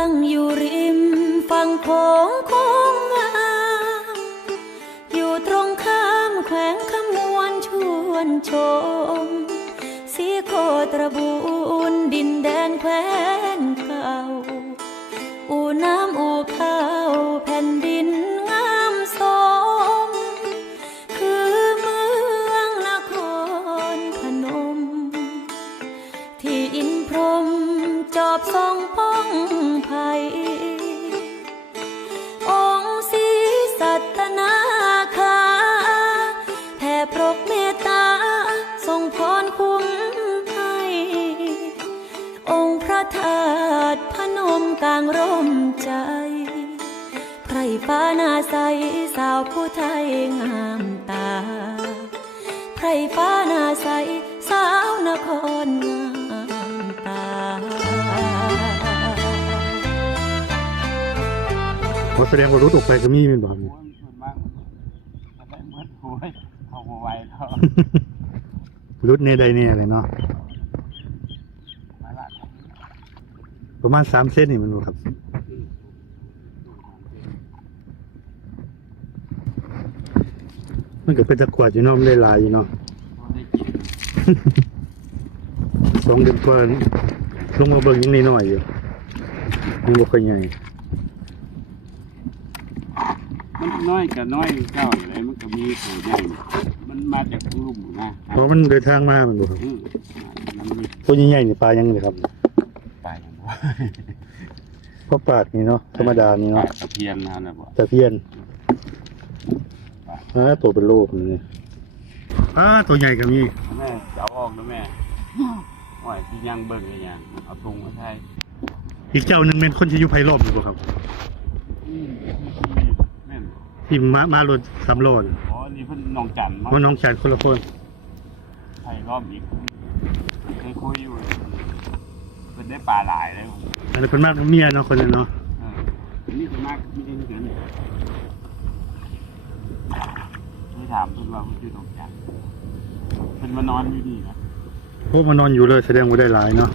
ั้งอยู่ริมฝั่งของโค้งงาม อยู่ตรงข้ามแขวงขมวนชวนชม สีโคตรบูนดินแดนแควนเก่า อู่น้ำอู่ข้าแผ่นดินงามสม คือเมืองนครพนม ที่อินพรมจอบสองพธาตุพนมกลางร่มใจ ไพรฟ้าหน้าใสสาวผู้ไทยงามตา ไพรฟ้าหน้าใสสาวนครงามตาขอแสดงว่ารถออกไปก็มีเป็นบ้านรถในใดเนี่ยเลยเนาะประมาณสามเซนนี่มันครับมันก็เป็นตะกวดอยู่น้องไม่ด้ลายอยู่เนาะสองเดือนกว่าลงมาเบิ่งยังนี่หน่อยอยู่มันบุกขยายน้อยก็น้อยเจ้าอะไรมันก็มีตัวใหญ่มันมาจากกลุ่มนะเพราะมันเดินทางมามันบุครับตัวใหญ่ๆนี่ปลายังไงครับไปเพราะปาดนี่เนาะธรรมดานี่เนาะตะเพียนนะนะบ่ตะเพียนฮะตัวเป็นโลกนี่ฮาตัวใหญ่กับมี่แม่เจ้าออกนะแม่ว่าที่ยังเบิ่งอย่างเอาตรงมาใช้อีกเจ้าหนึ่งเป็นคนชยุไพร่บอยู่บ่ครับทิมมามาลดสำโรนอ๋อนี่พินน้องจันน้องจันคนละคนไพร่บอีกเคยคุยอยู่ได้ปลาหลายเลยคนมากเมียเนาะคนเนาะอันนี้คนมากไม่ได้เหมือนกันไม่ถามเพื่อนว่าคุื่อตรงจากเพื่นมานอนอยู่ดีนะพวกมานอนอยู่เลยแสดงว่าได้หลายเนาะ